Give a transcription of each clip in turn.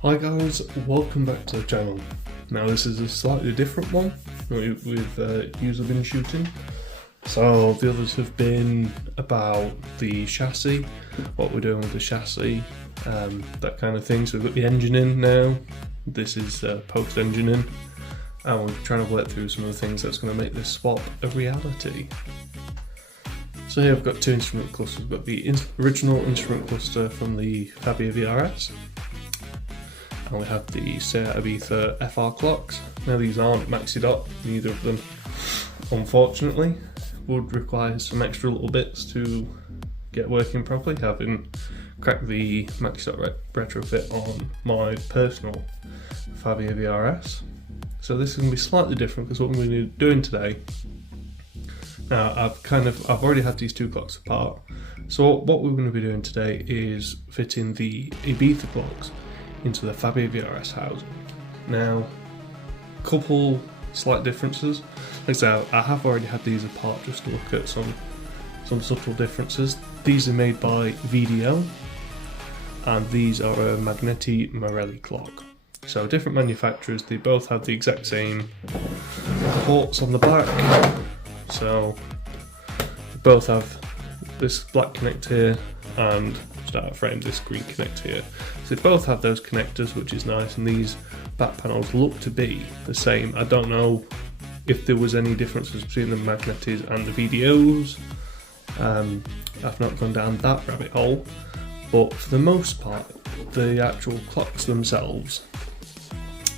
Hi guys, welcome back to the channel. Now this is a slightly different one we've usually been shooting. So the others have been about the chassis, what we're doing with the chassis, that kind of thing. So we've got the engine in now, this is post engine in, and we're trying to work through some of the things that's going to make this swap a reality. So here we've got two instrument clusters. We've got the original instrument cluster from the Fabia vRS, and we have the Ibiza FR clocks. Now these aren't maxi dot, neither of them, unfortunately. Would require some extra little bits to get working properly, having cracked the maxi dot retrofit on my personal Fabia vRS. So this is going to be slightly different because what I'm going to be doing today, now I've already had these two clocks apart. So what we're going to be doing today is fitting the Ibiza clocks into the Fabia vRS housing. Now, couple slight differences. Like I said, I have already had these apart just to look at some subtle differences. These are made by VDO, and these are a Magneti Marelli clock. So different manufacturers, they both have the exact same ports on the back. So they both have this black connector here and start frame this green connector here. So they both have those connectors, which is nice, and these back panels look to be the same. I don't know if there was any differences between the Magnetis and the VDOs. I've not gone down that rabbit hole, but for the most part, the actual clocks themselves,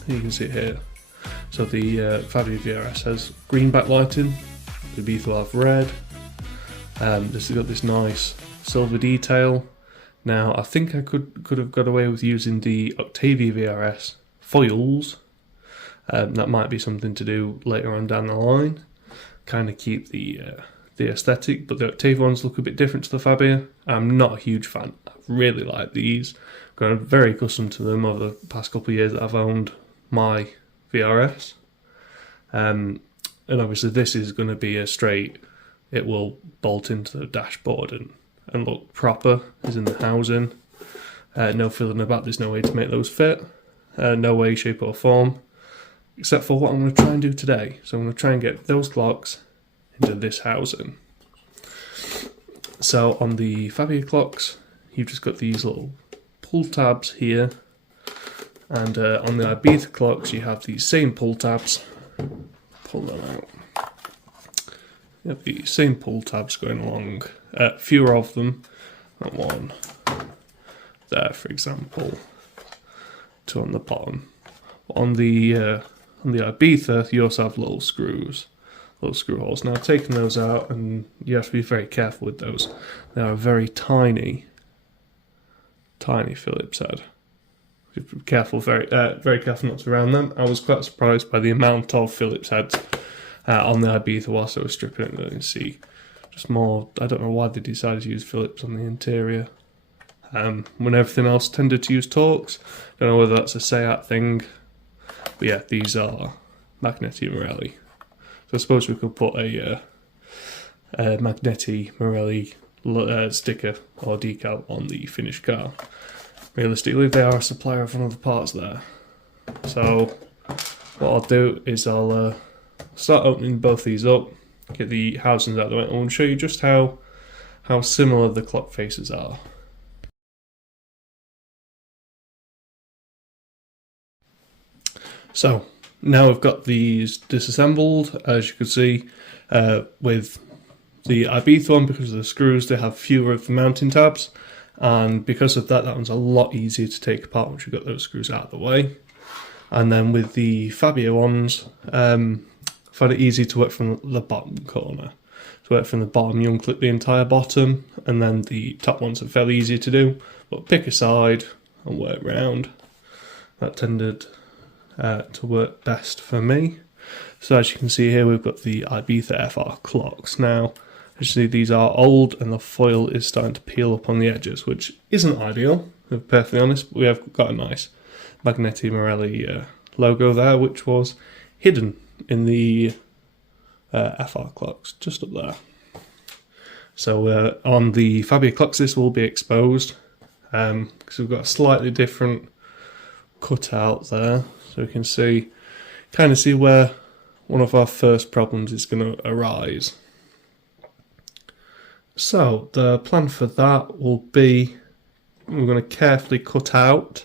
you can see it here. So the Fabia vRS has green backlighting, the Ibiza will have red. This has got this nice silver detail. Now I think I could have got away with using the Octavia vRS foils. That might be something to do later on down the line. Kind of keep the aesthetic, but the Octavia ones look a bit different to the Fabia. I'm not a huge fan. I really like these. Got very accustomed to them over the past couple of years that I've owned my VRS. And obviously this is going to be a straight. It will bolt into the dashboard and look proper, as in the housing. No fiddling about, there's no way to make those fit. No way, shape or form. Except for what I'm going to try and do today. So I'm going to try and get those clocks into this housing. So on the Fabia clocks, you've just got these little pull tabs here. And on the Ibiza clocks, you have these same pull tabs. Pull them out. You have the same pull tabs going along, fewer of them, not one there for example, two on the bottom. On the Ibiza you also have little screw holes. Now I've taken those out, and you have to be very careful with those. They are a very tiny Phillips head. Be careful, very careful not to round them. I was quite surprised by the amount of Phillips heads on the Ibiza whilst I was stripping it. You can see just more. I don't know why they decided to use Phillips on the interior when everything else tended to use Torx. Don't know whether that's a Seat thing, but yeah, these are Magneti Marelli. So I suppose we could put a Magneti Marelli sticker or decal on the finished car. Realistically, they are a supplier of one of the parts there. So what I'll do is I'll start opening both these up, get the housings out of the way, and I'll show you just how similar the clock faces are. So now we've got these disassembled, as you can see, with the Ibiza one, because of the screws, they have fewer of the mounting tabs, and because of that one's a lot easier to take apart once you've got those screws out of the way. And then with the Fabia ones, I find it easy to work from the bottom corner. To work from the bottom, you unclip the entire bottom, and then the top ones are fairly easy to do, but pick a side and work round. That tended to work best for me. So as you can see here, we've got the Ibiza FR clocks. Now, as you see, these are old and the foil is starting to peel up on the edges, which isn't ideal, to be perfectly honest, but we have got a nice Magneti Marelli logo there, which was hidden in the FR clocks, just up there. So on the Fabia clocks, this will be exposed. because we've got a slightly different cutout there, so we can see, kind of see where one of our first problems is going to arise. So the plan for that will be, we're going to carefully cut out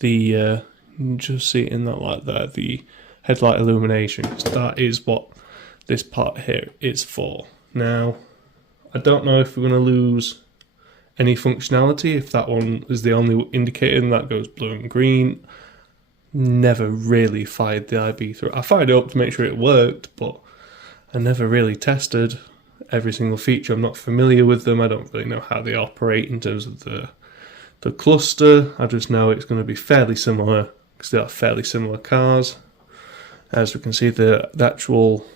the, you can just see it in that light there, the headlight illumination, because that is what this part here is for. Now, I don't know if we're going to lose any functionality if that one is the only indicator and that goes blue and green. Never really fired the Ibiza. I fired it up to make sure it worked, but I never really tested every single feature. I'm not familiar with them. I don't really know how they operate in terms of the cluster. I just know it's going to be fairly similar because they are fairly similar cars. As we can see, the actual,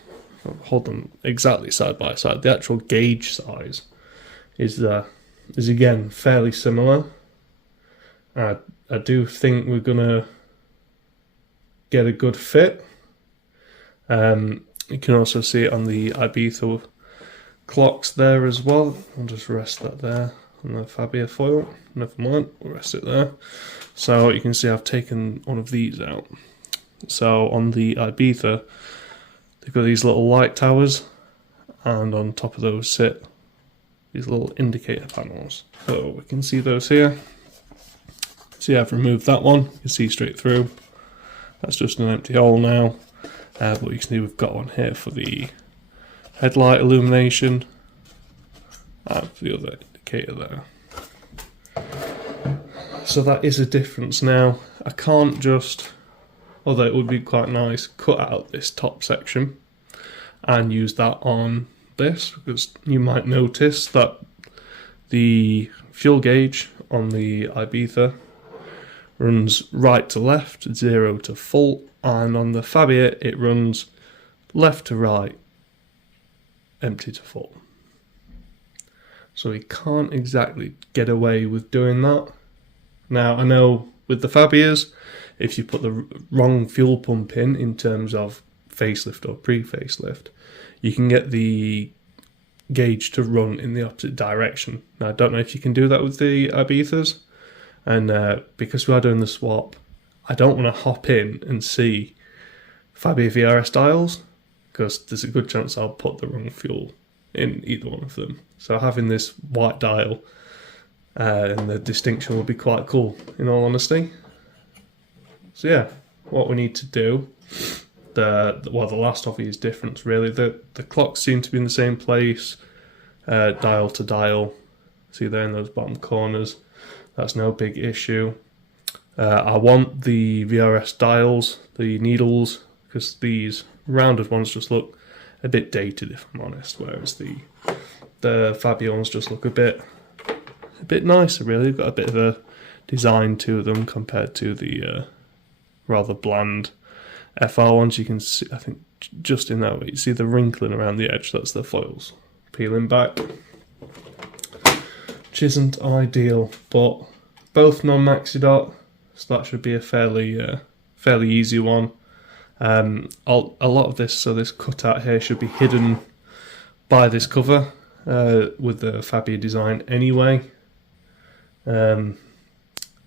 hold them exactly side by side, the actual gauge size is again fairly similar. I do think we're going to get a good fit. You can also see it on the Ibiza clocks there as well. I'll just rest that there on the Fabia foil. Never mind, we'll rest it there. So you can see I've taken one of these out. So on the Ibiza, they've got these little light towers, and on top of those sit these little indicator panels. So we can see those here. See, I've removed that one. You can see straight through. That's just an empty hole now. But you can see we've got one here for the headlight illumination and for the other indicator there. So that is a difference now. I can't just, although it would be quite nice, cut out this top section and use that on this, because you might notice that the fuel gauge on the Ibiza runs right to left, 0 to full, and on the Fabia it runs left to right, empty to full. So we can't exactly get away with doing that. Now I know with the Fabias, if you put the wrong fuel pump in terms of facelift or pre-facelift, you can get the gauge to run in the opposite direction. Now I don't know if you can do that with the Ibizas, and because we are doing the swap, I don't want to hop in and see Fabia vRS dials, because there's a good chance I'll put the wrong fuel in either one of them. So having this white dial and the distinction will be quite cool, in all honesty. So yeah, what we need to do, the last obvious difference really, the clocks seem to be in the same place, dial to dial, see there in those bottom corners, that's no big issue. I want the VRS dials, the needles, because these rounded ones just look a bit dated if I'm honest, whereas the Fabia ones just look a bit nicer really. They've got a bit of a design to them compared to the rather bland FR ones. You can see, I think just in that way, you see the wrinkling around the edge, that's the foils peeling back, which isn't ideal, but both non-maxi dot, so that should be a fairly easy one. A lot of this, so this cutout here should be hidden by this cover with the Fabia design anyway. And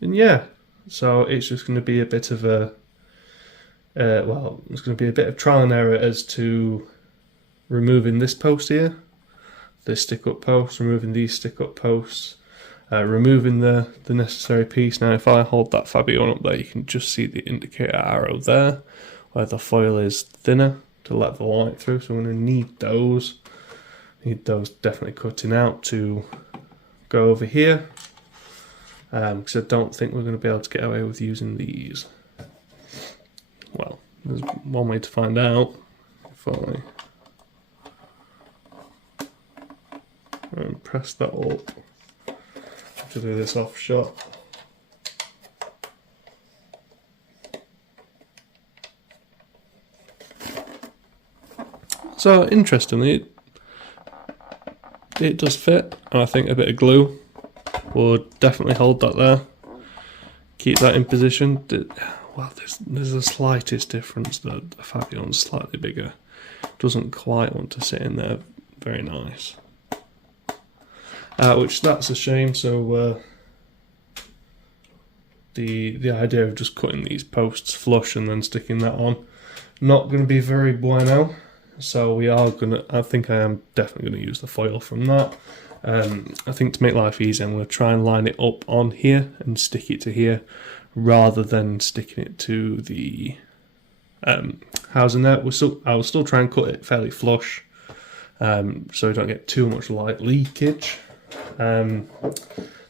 yeah, so it's just going to be a bit of a it's going to be a bit of trial and error as to removing this post here, this stick-up post, removing these stick-up posts, removing the necessary piece. Now if I hold that Fabia one up there, you can just see the indicator arrow there, where the foil is thinner to let the light through, so I'm going to need those. Definitely cutting out to go over here, because I don't think we're going to be able to get away with using these. Well, there's one way to find out. If I press that up to do this off shot. So interestingly, it does fit, and I think a bit of glue would definitely hold that there. Keep that in position. Well, there's the slightest difference. The Fabia one's slightly bigger. Doesn't quite want to sit in there. Very nice. Which that's a shame. So the idea of just cutting these posts flush and then sticking that on, not going to be very bueno. So we are gonna, I think I am definitely going to use the foil from that. I think to make life easy, I'm going to try and line it up on here and stick it to here, rather than sticking it to the housing there. I will still try and cut it fairly flush, so we don't get too much light leakage. The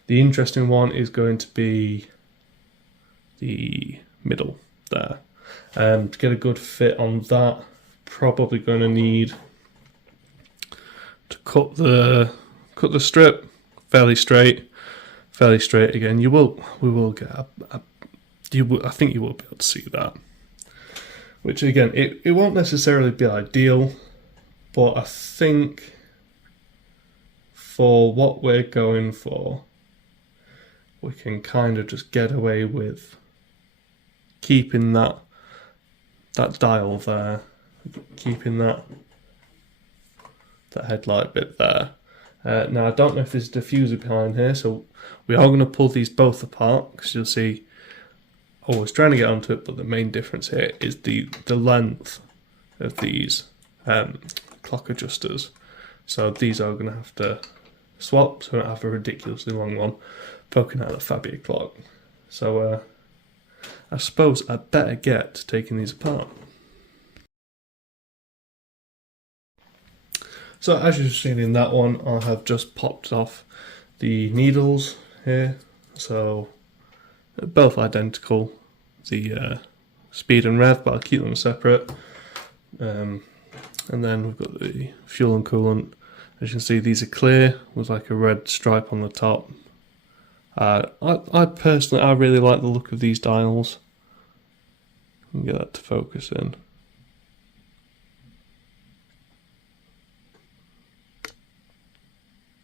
interesting one is going to be the middle there. To get a good fit on that, probably going to need to cut the strip fairly straight again. We will get I think you will be able to see that. Which again, it won't necessarily be ideal, but I think for what we're going for, we can kind of just get away with keeping that dial there, keeping that headlight bit there. Now I don't know if there's a diffuser behind here, so we are going to pull these both apart, because you'll see I was trying to get onto it, but the main difference here is the length of these clock adjusters. So these are going to have to swap, so I don't have a ridiculously long one poking out the Fabia clock. So I suppose I'd better get to taking these apart. So as you've seen in that one, I have just popped off the needles here. So both identical, the speed and rev, but I'll keep them separate. And then we've got the fuel and coolant. As you can see, these are clear with like a red stripe on the top. I personally, I really like the look of these dials. Get that to focus in.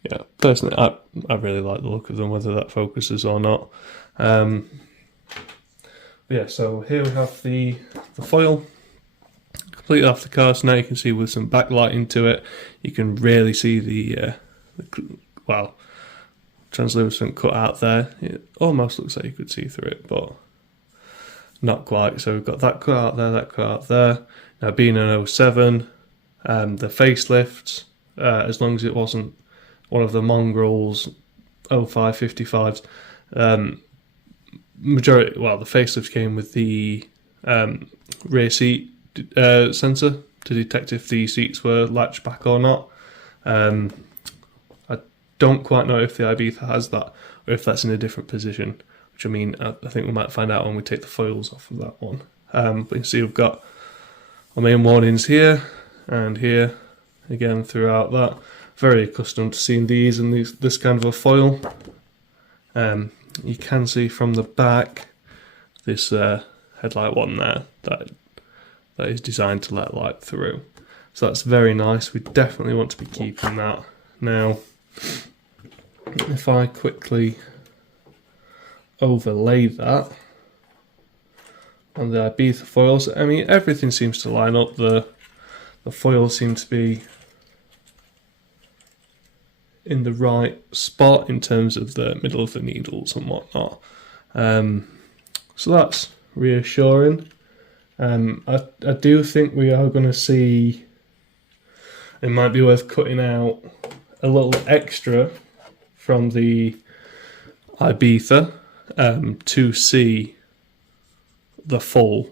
Yeah, personally, I really like the look of them, whether that focuses or not. Yeah, so here we have the foil completely off the car. So now you can see with some backlighting to it, you can really see the translucent cut out there. It almost looks like you could see through it, but not quite. So we've got that cut out there, that cut out there. Now being an 07, the facelifts, as long as it wasn't one of the mongrels 0555s, majority, well, the facelift came with the rear seat sensor to detect if the seats were latched back or not. I don't quite know if the Ibiza has that, or if that's in a different position, which I mean, I think we might find out when we take the foils off of that one. But you see we've got our main warnings here and here, again throughout that. Very accustomed to seeing these and this kind of a foil. You can see from the back this headlight one there that is designed to let light through. So that's very nice. We definitely want to be keeping that. Now, if I quickly overlay that on the Ibiza foils, I mean, everything seems to line up. The foils seem to be in the right spot in terms of the middle of the needles and whatnot. So that's reassuring. I do think we are going to see, it might be worth cutting out a little extra from the Ibiza to see the full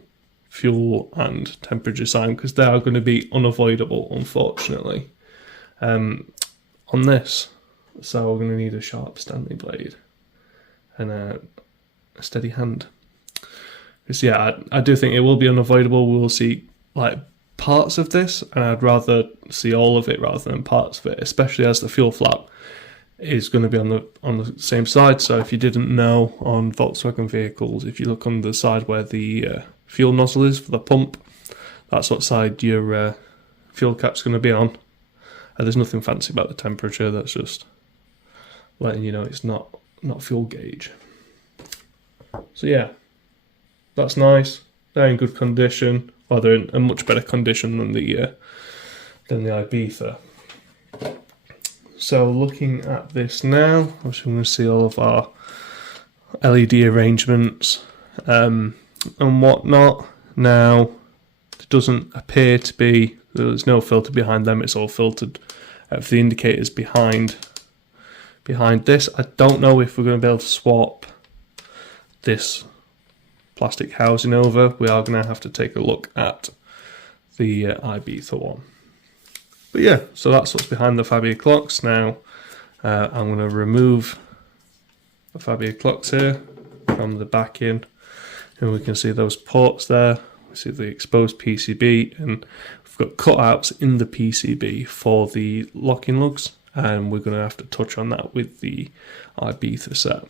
fuel and temperature sign, because they are going to be unavoidable, unfortunately, on this. So we're going to need a sharp Stanley blade and a steady hand. Because yeah, I do think it will be unavoidable. We'll see like parts of this, and I'd rather see all of it rather than parts of it, especially as the fuel flap is going to be on the same side. So if you didn't know, on Volkswagen vehicles, if you look on the side where the fuel nozzle is for the pump, that's what side your fuel cap's going to be on. There's nothing fancy about the temperature, that's just letting you know it's not fuel gauge. So yeah, that's nice. They're in good condition, or they're in a much better condition than the Ibiza. So looking at this now, I'm just going to see all of our LED arrangements and whatnot. Now, it doesn't appear to be, there's no filter behind them, it's all filtered for the indicators behind this. I don't know if we're going to be able to swap this plastic housing over. We are going to have to take a look at the Ibiza one. But yeah, so that's what's behind the Fabia clocks. Now I'm going to remove the Fabia clocks here from the back in, and we can see those ports there. We see the exposed PCB, and we've got cutouts in the PCB for the locking lugs, and we're going to have to touch on that with the Ibiza set.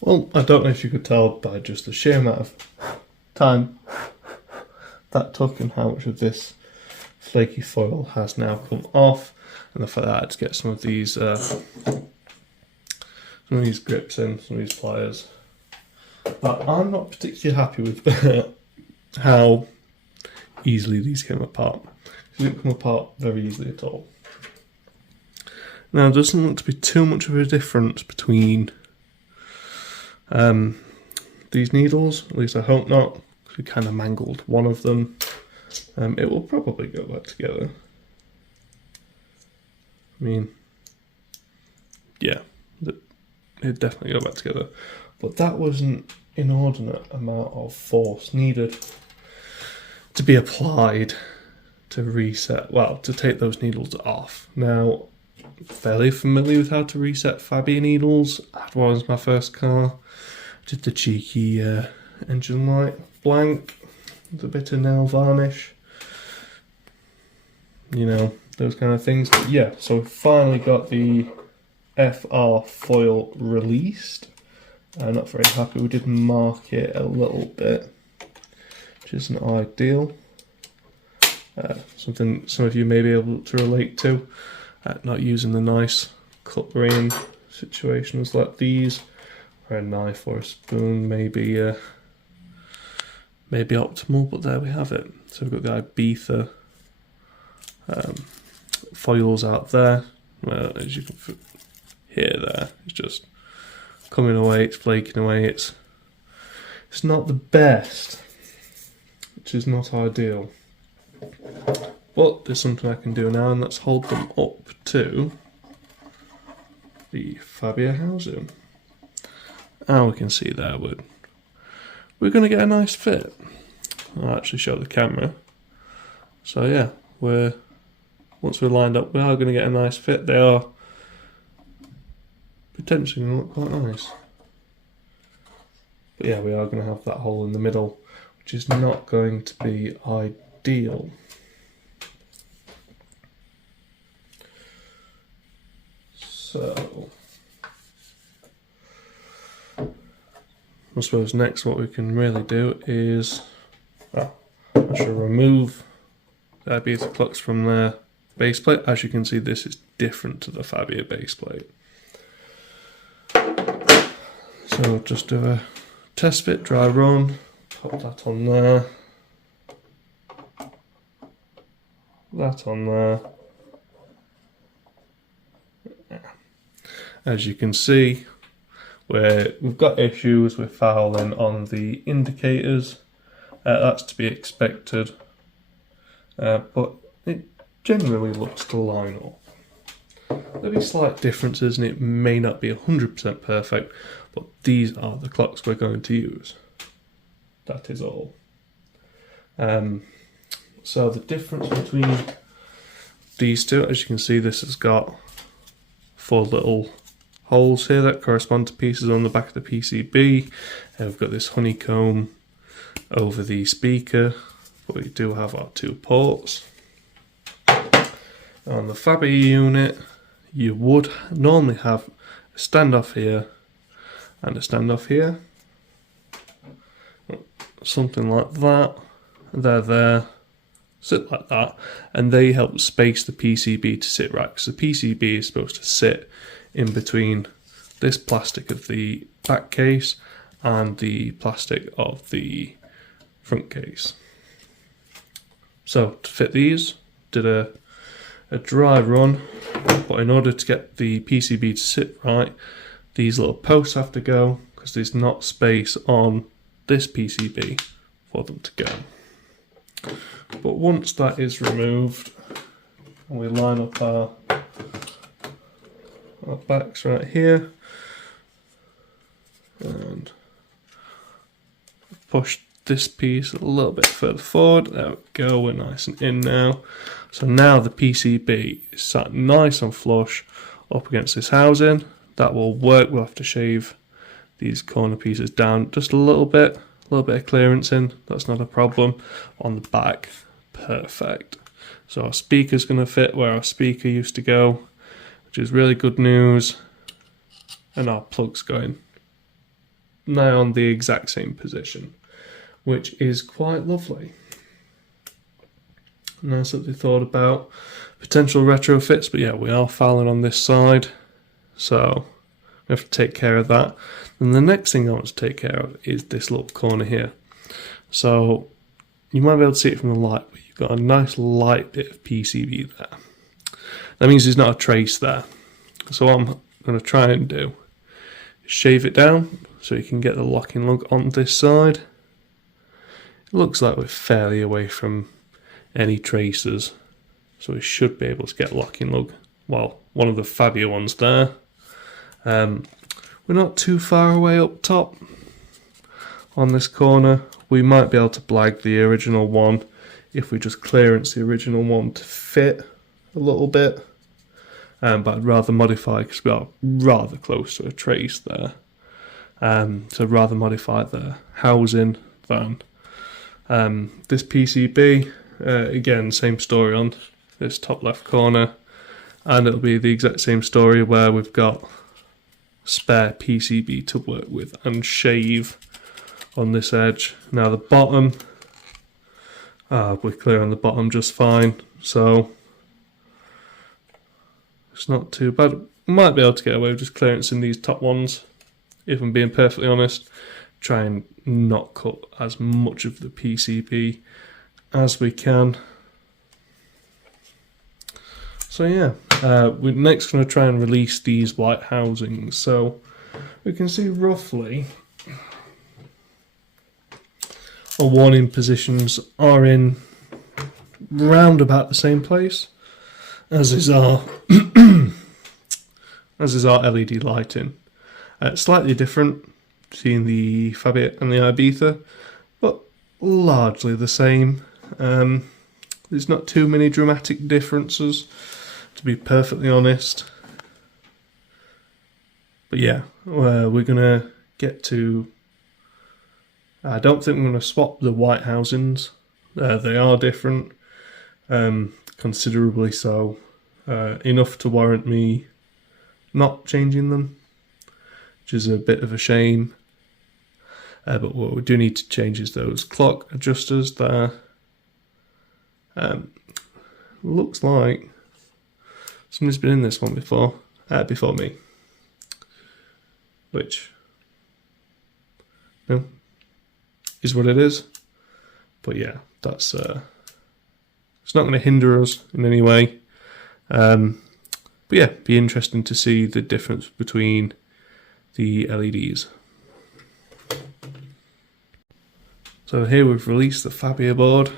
Well, I don't know if you could tell by just the sheer amount of time that took and how much of this flaky foil has now come off, and the fact that I had to get some of these grips in, some of these pliers. But I'm not particularly happy with how easily these came apart. They didn't come apart very easily at all. Now, there doesn't look to be too much of a difference between these needles, at least I hope not. We kind of mangled one of them. It will probably go back together. I mean, yeah, it definitely go back together. But that was an inordinate amount of force needed to be applied to reset, well, to take those needles off. Now, fairly familiar with how to reset Fabia needles. I had one as my first car. Did the cheeky engine light blank with a bit of nail varnish. You know, those kind of things. But yeah, so we finally got the FR foil released. I'm not very happy. We did mark it a little bit, which isn't ideal. Something some of you may be able to relate to. Not using the nice cutlery in situations like these, where a knife or a spoon may be optimal, but there we have it. So we've got the Ibiza foils out there. Well, as you can hear there, it's just coming away, it's flaking away, it's not the best, which is not ideal. But there's something I can do now, and let's hold them up to the Fabia housing. And we can see there we're going to get a nice fit. I'll actually show the camera. So yeah, once we're lined up, we are going to get a nice fit. They are potentially going to look quite nice. But yeah, we are going to have that hole in the middle, which is not going to be ideal. So, I suppose next what we can really do is, I shall remove the Ibiza clocks from their base plate. As you can see, this is different to the Fabia base plate. So just do a test fit, dry run, pop that on there, that on there. As you can see, we've got issues with fouling on the indicators. That's to be expected, but it generally looks to line up. There'll be slight differences and it may not be 100% perfect, but these are the clocks we're going to use. That is all. So the difference between these two, as you can see, this has got 4 little holes here that correspond to pieces on the back of the PCB. And we've got this honeycomb over the speaker, but we do have our 2 ports. On the Fabia unit, you would normally have a standoff here and a standoff here. Something like that. They're there, sit like that, and they help space the PCB to sit right, because the PCB is supposed to sit in between this plastic of the back case and the plastic of the front case. So to fit these, did a dry run, but in order to get the PCB to sit right, these little posts have to go, because there's not space on this PCB for them to go. But once that is removed, and we line up our backs right here, and push this piece a little bit further forward. There we go, we're nice and in now. So now the PCB is sat nice and flush up against this housing. That will work. We'll have to shave these corner pieces down just a little bit of clearance in. That's not a problem. On the back, perfect. So our speaker's going to fit where our speaker used to go, which is really good news. And our plug's going now on the exact same position, which is quite lovely. Nice that they thought about potential retrofits, but yeah, we are fouling on this side, so we have to take care of that. And the next thing I want to take care of is this little corner here. So you might be able to see it from the light, but you've got a nice light bit of PCB there. That means there's not a trace there. So what I'm going to try and do is shave it down so you can get the locking lug on this side. It looks like we're fairly away from any traces, so we should be able to get locking lug. Well, one of the Fabia ones there. We're not too far away up top on this corner. We might be able to blag the original one if we just clearance the original one to fit a little bit. But I'd rather modify, because we are rather close to a trace there. So rather modify the housing than this PCB. Again, same story on this top left corner, and it'll be the exact same story where we've got spare PCB to work with and shave on this edge. Now the bottom, we're clear on the bottom just fine, so it's not too bad. We might be able to get away with just clearancing these top ones, if I'm being perfectly honest. Try and not cut as much of the PCB as we can. So yeah, we're next going to try and release these white housings. So we can see roughly our warning positions are in round about the same place as is our LED lighting. Slightly different between the Fabia and the Ibiza, but largely the same. There's not too many dramatic differences, to be perfectly honest. But yeah, we're gonna get to. I don't think we're gonna swap the white housings. They are different, considerably so, enough to warrant me not changing them, which is a bit of a shame. But what we do need to change is those clock adjusters there. Looks like somebody's been in this one before me, which is what it is. But yeah, that's it's not going to hinder us in any way. But yeah, be interesting to see the difference between the LEDs. So here we've released the Fabia board.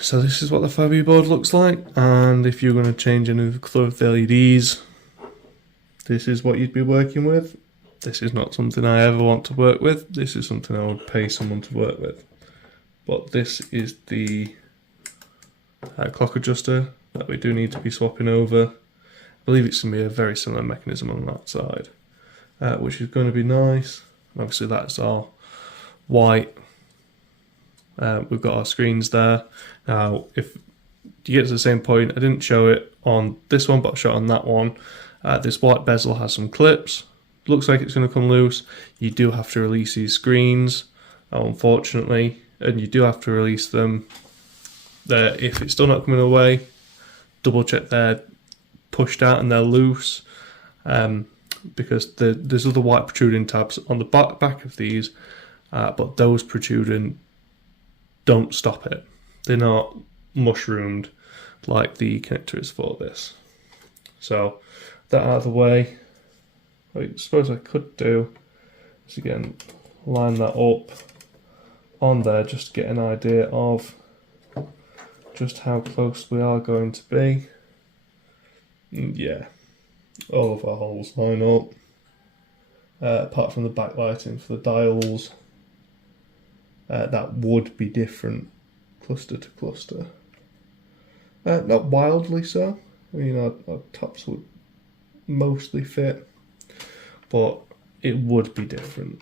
So this is what the Fabia board looks like, and if you're going to change any of the colour of the LEDs, this is what you'd be working with. This is not something I ever want to work with. This is something I would pay someone to work with. But this is the clock adjuster that we do need to be swapping over. I believe it's going to be a very similar mechanism on that side, which is going to be nice. And obviously that's our white. We've got our screens there. Now, if you get to the same point, I didn't show it on this one, but I'll show it on that one. This white bezel has some clips. Looks like it's going to come loose. You do have to release these screens, unfortunately. and you do have to release them. If it's still not coming away, double check they're pushed out and they're loose, because there's other white protruding tabs on the back of these, but those protruding don't stop it. They're not mushroomed like the connector is for this. So that out of the way, what I suppose I could do is again line that up on there just to get an idea of just how close we are going to be. And yeah, all of our holes line up, apart from the backlighting for the dials. That would be different cluster to cluster. Not wildly so. I mean, our tops would mostly fit, but it would be different.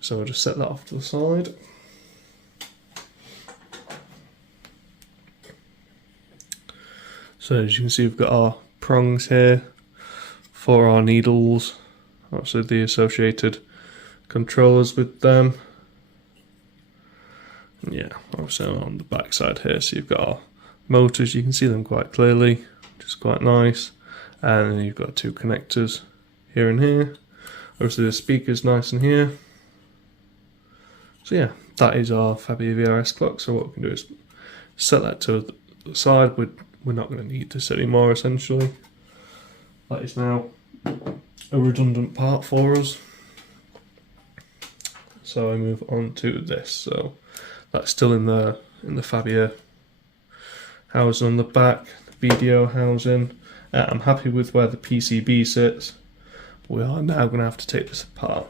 So I'll just set that off to the side. So as you can see, we've got our prongs here for our needles, also the associated controllers with them. Yeah, also on the back side here, so you've got our motors, you can see them quite clearly, which is quite nice. And then you've got two connectors here and here. Obviously the speaker's nice in here. So yeah, that is our Fabia vRS clock. So what we can do is set that to the side. We're not going to need this anymore, essentially. That is now a redundant part for us. So I move on to this. So that's still in the Fabia housing on the back, the video housing. I'm happy with where the PCB sits. We are now going to have to take this apart.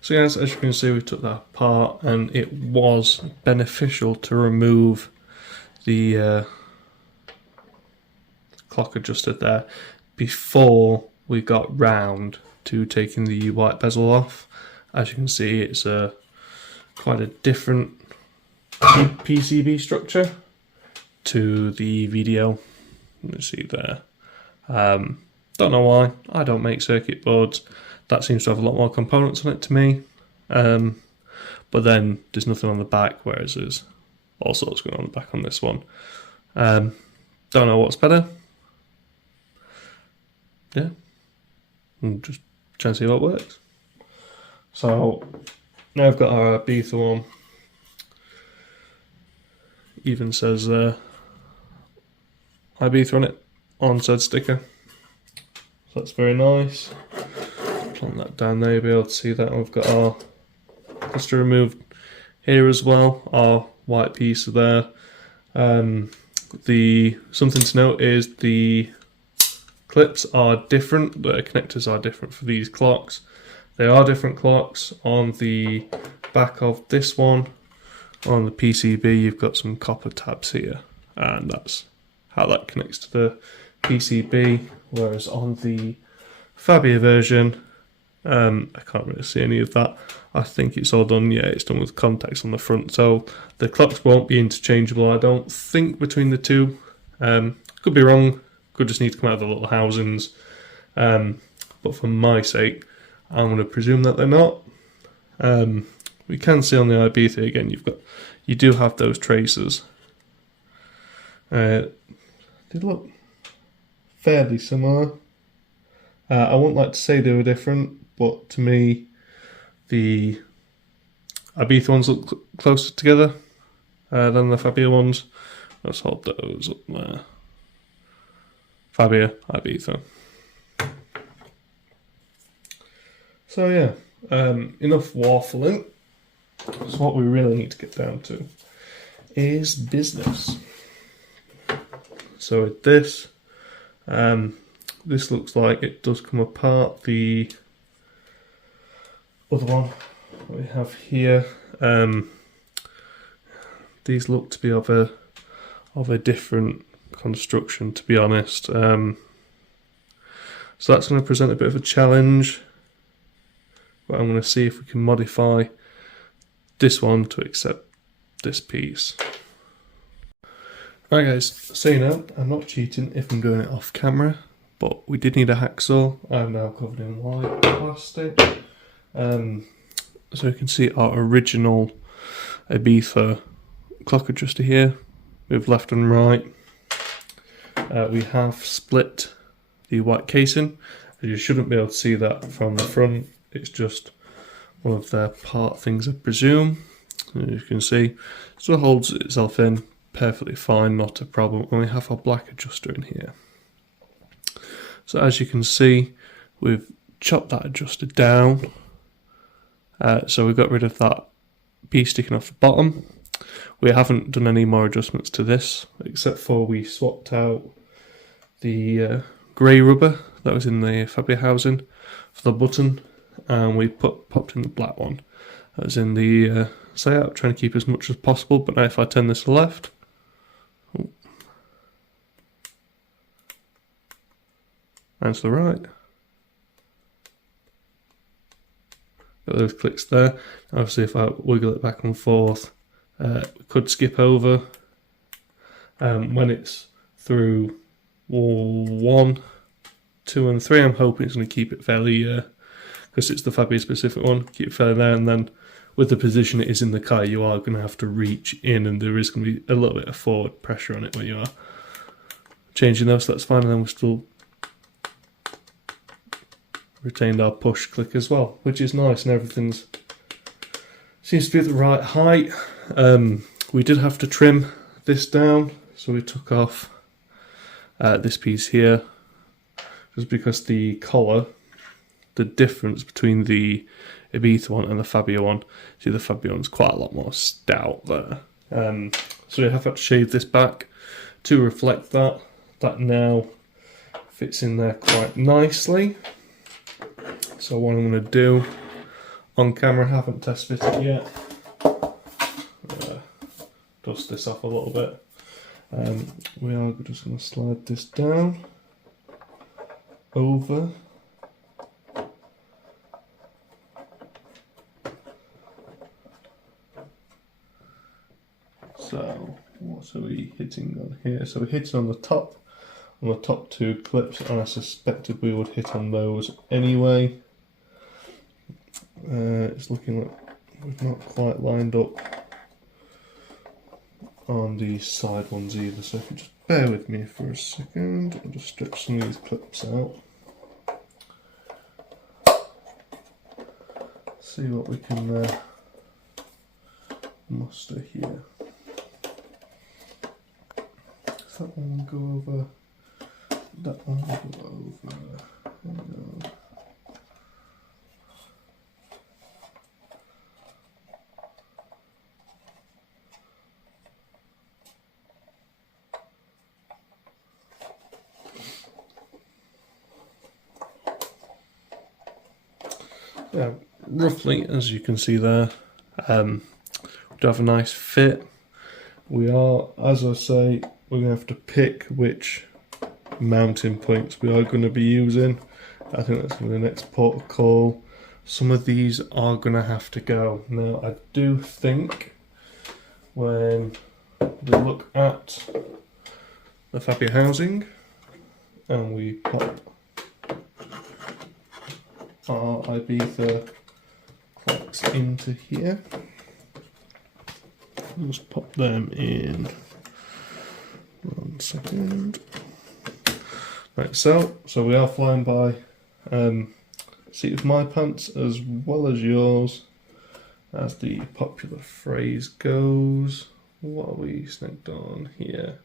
So guys, as you can see, we took that apart, and it was beneficial to remove the clock adjuster there before we got round to taking the white bezel off. As you can see, it's quite a different PCB structure to the video. You can see there. Don't know why. I don't make circuit boards. That seems to have a lot more components on it to me. But then there's nothing on the back, whereas there's all sorts going on the back on this one. Don't know what's better. Yeah. I'm just trying to see what works. So now I've got our Ibiza one. Even says Ibiza on it, on said sticker. So that's very nice. Plant that down there, you'll be able to see that. We've got our cluster removed here as well, our white piece there. Something to note is the clips are different, the connectors are different for these clocks. They are different clocks. On the back of this one, on the PCB, you've got some copper tabs here, and that's how that connects to the PCB, whereas on the Fabia version, I can't really see any of that. I think it's all done, yeah, it's done with contacts on the front, so the clocks won't be interchangeable, I don't think, between the two. Could be wrong, could just need to come out of the little housings, but for my sake, I'm going to presume that they're not. We can see on the Ibiza again, you do have those traces. They look fairly similar. I wouldn't like to say they were different, but to me, the Ibiza ones look closer together than the Fabia ones. Let's hold those up there. Fabia, Ibiza. So yeah, enough waffling. So what we really need to get down to is business. So with this, this looks like it does come apart. The other one we have here, these look to be of a different construction, to be honest. So that's going to present a bit of a challenge, but I'm going to see if we can modify this one to accept this piece. Right guys, so you know, I'm not cheating if I'm doing it off camera. but we did need a hacksaw. I'm now covered in white plastic. So you can see our original Ibiza clock adjuster here with left and right. We have split the white casing. You shouldn't be able to see that from the front. It's just one of their part things, I presume. As you can see, still holds itself in perfectly fine, not a problem. And we have our black adjuster in here. So as you can see, we've chopped that adjuster down. So we got rid of that piece sticking off the bottom. We haven't done any more adjustments to this, except for we swapped out the grey rubber that was in the Fabia housing for the button, and we popped in the black one that was in the setup, trying to keep as much as possible. But now if I turn this to the left, and to the right, got those clicks there. Obviously if I wiggle it back and forth, we could skip over. When it's through 1, 2 and 3, I'm hoping it's going to keep it fairly, because it's the Fabia specific one, keep it fairly there, and then with the position it is in the car, you are going to have to reach in, and there is going to be a little bit of forward pressure on it when you are changing those, so that's fine. And then we've still retained our push click as well, which is nice, and everything's seems to be at the right height. We did have to trim this down, so we took off this piece here, just because the collar, the difference between the Ibiza one and the Fabia one, see the Fabia one's quite a lot more stout there. So we have had to shave this back to reflect that. That now fits in there quite nicely. So what I'm going to do on camera, I haven't test fit it yet. Dust this off a little bit. We are just going to slide this down over. So what are we hitting on here? So we're hitting on the top two clips, and I suspected we would hit on those anyway. It's looking like we've not quite lined up on the side ones either, so if you just bear with me for a second, I'll just stretch some of these clips out. See what we can muster here. Does that one go over? That one will go over. There we go. Yeah, roughly as you can see there, we do have a nice fit. We are, as I say, we're going to have to pick which mounting points we are going to be using. I think that's going to be the next port of call. Some of these are going to have to go. Now I do think when we look at the Fabia housing and we pop our Ibiza clocks into here, just pop them in 1 second. Right, so we are flying by seat of my pants as well as yours, as the popular phrase goes. What are we snagged on here?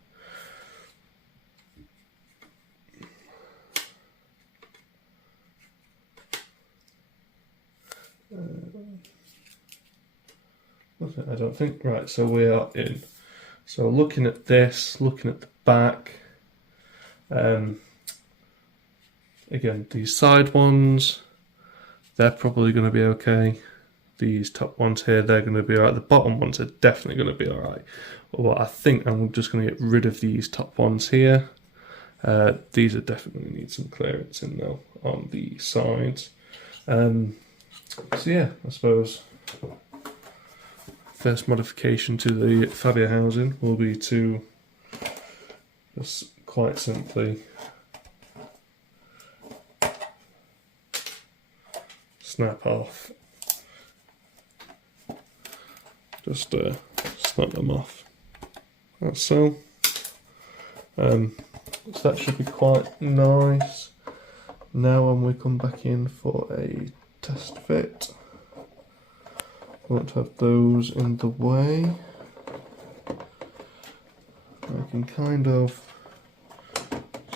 I don't think. Right, so we are in. So looking at this, looking at the back, again, these side ones, they're probably going to be okay. These top ones here, they're going to be alright. The bottom ones are definitely going to be alright. Well, I think I'm just going to get rid of these top ones here. These are definitely need some clearance in though on the sides. So yeah, I suppose first modification to the Fabia housing will be to just quite simply snap off. Just snap them off. That's so. So that should be quite nice. Now when we come back in for a test fit, we won't have those in the way. I can kind of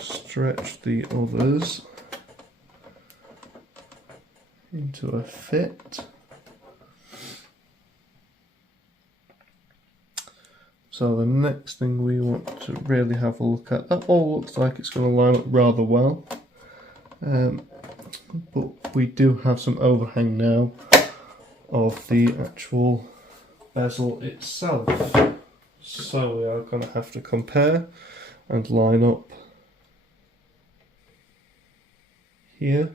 stretch the others into a fit. So the next thing we want to really have a look at, that all looks like it's going to line up rather well, but we do have some overhang now of the actual bezel itself. So we are going to have to compare and line up here.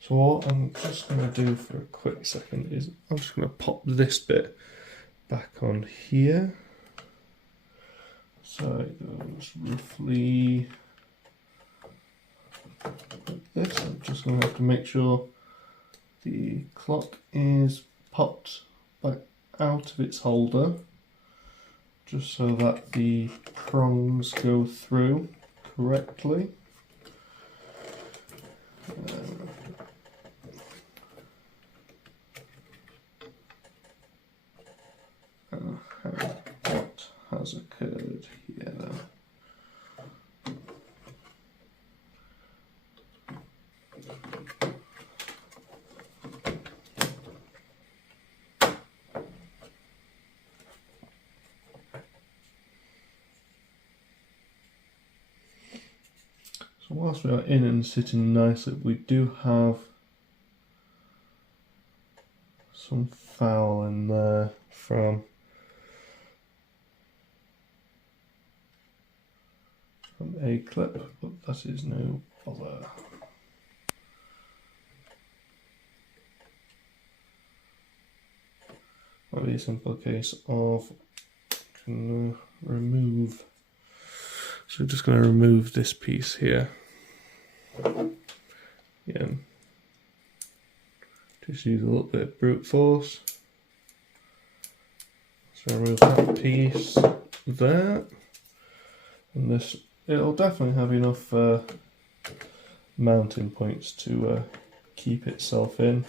So what I'm just going to do for a quick second is I'm just going to pop this bit back on here. So it goes roughly like this. I'm just going to have to make sure the clock is popped back out of its holder, just so that the prongs go through correctly. What has occurred here then? So whilst we are in and sitting nicely, we do have some foul in there from a clip, but that is no bother. Might be a simple case of remove. So we're just going to remove this piece here. Yeah. Just use a little bit of brute force. So remove that piece there. And this, it'll definitely have enough mounting points to keep itself in,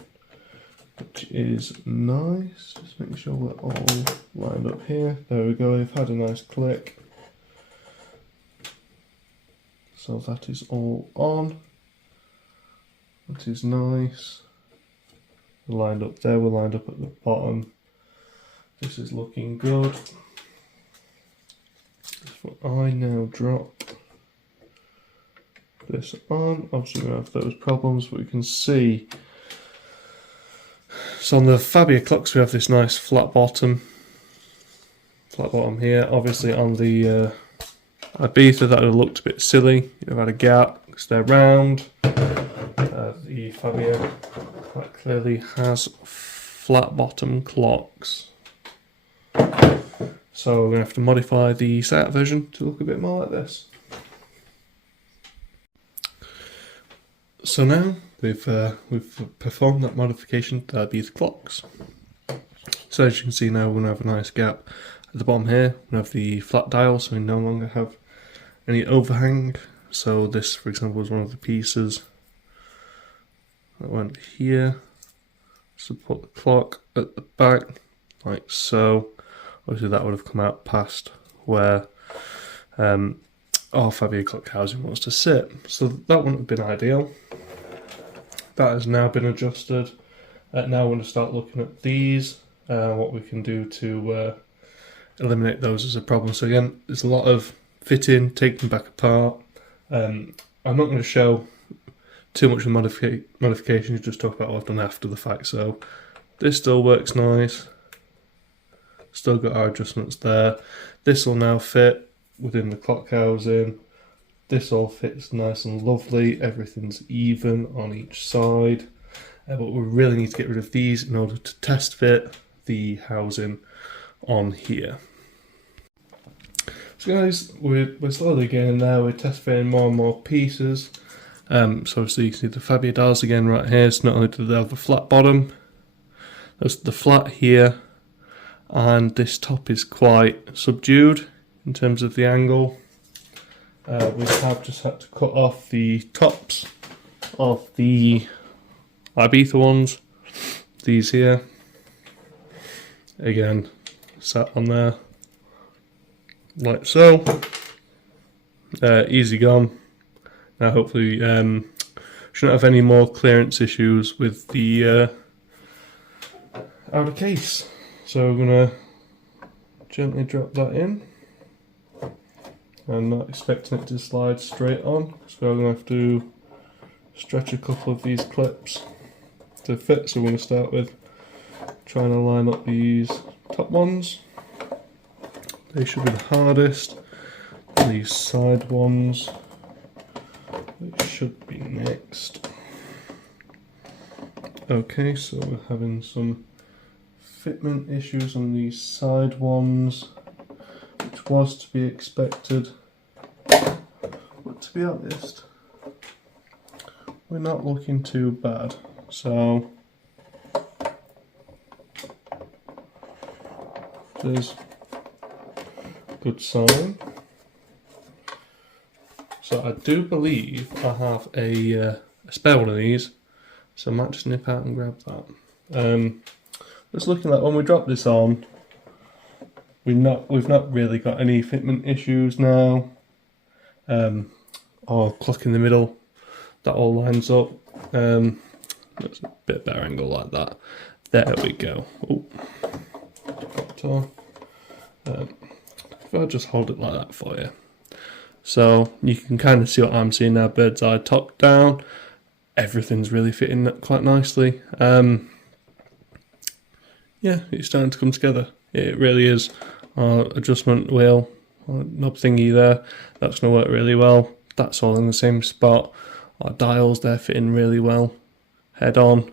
which is nice. Just make sure we're all lined up here. There we go, we've had a nice click. So that is all on. That is nice. We're lined up there, we're lined up at the bottom. This is looking good. If I now drop this on, obviously we have those problems, but we can see. So on the Fabia clocks we have this nice flat bottom here. Obviously on the Ibiza that would have looked a bit silly. You'd have had a gap because they're round. The Fabia quite clearly has flat bottom clocks. So we're going to have to modify the setup version to look a bit more like this. So now we've performed that modification to the clocks. So as you can see now we're going to have a nice gap at the bottom here. We have the flat dial, so we no longer have any overhang. So this, for example, was one of the pieces that went here. So put the clock at the back, like so. Obviously that would have come out past where our Fabia clock housing wants to sit. So that wouldn't have been ideal. That has now been adjusted. Now we're going to start looking at these, what we can do to eliminate those as a problem. So again, there's a lot of fitting, taking back apart. I'm not going to show too much of the modifications, just talk about what I've done after the fact. So this still works nice. Still got our adjustments there. This will now fit within the clock housing. This all fits nice and lovely. Everything's even on each side. But we really need to get rid of these in order to test fit the housing on here. So guys, we're slowly getting there. We're test fitting more and more pieces. So obviously you can see the Fabia dials again right here. So not only do they have a flat bottom, there's the flat here, and this top is quite subdued in terms of the angle. We have just had to cut off the tops of the Ibiza ones, these here. Again, sat on there like so. Easy gone. Now hopefully shouldn't have any more clearance issues with the outer case. So we're going to gently drop that in. I'm not expecting it to slide straight on, so I'm going to have to stretch a couple of these clips to fit. So we're going to start with trying to line up these top ones. They should be the hardest. These side ones, they should be next. Okay, so we're having some fitment issues on these side ones, which was to be expected. But to be honest, we're not looking too bad. So there's a good sign. So I do believe I have a spare one of these, so I might just nip out and grab that. Just looking like when we drop this on, we've not really got any fitment issues now, or clock in the middle. That all lines up. That's a bit better angle like that. There we go. If I just hold it like that for you. So you can kind of see what I'm seeing now, bird's eye top down. Everything's really fitting quite nicely. Yeah, it's starting to come together. It really is. Our adjustment wheel, knob thingy there, that's going to work really well. That's all in the same spot. Our dials, they're fitting really well. Head on.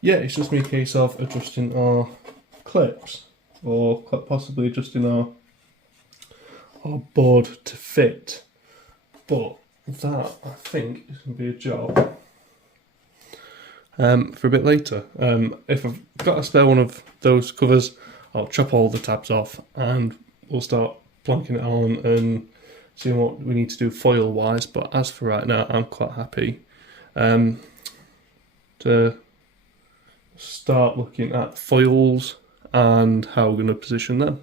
Yeah, it's just me a case of adjusting our clips, or quite possibly adjusting our board to fit. But that, I think, is going to be a job for a bit later. If I've got a spare one of those covers, I'll chop all the tabs off and we'll start plonking it on and seeing what we need to do foil wise. But as for right now, I'm quite happy to start looking at foils and how we're going to position them.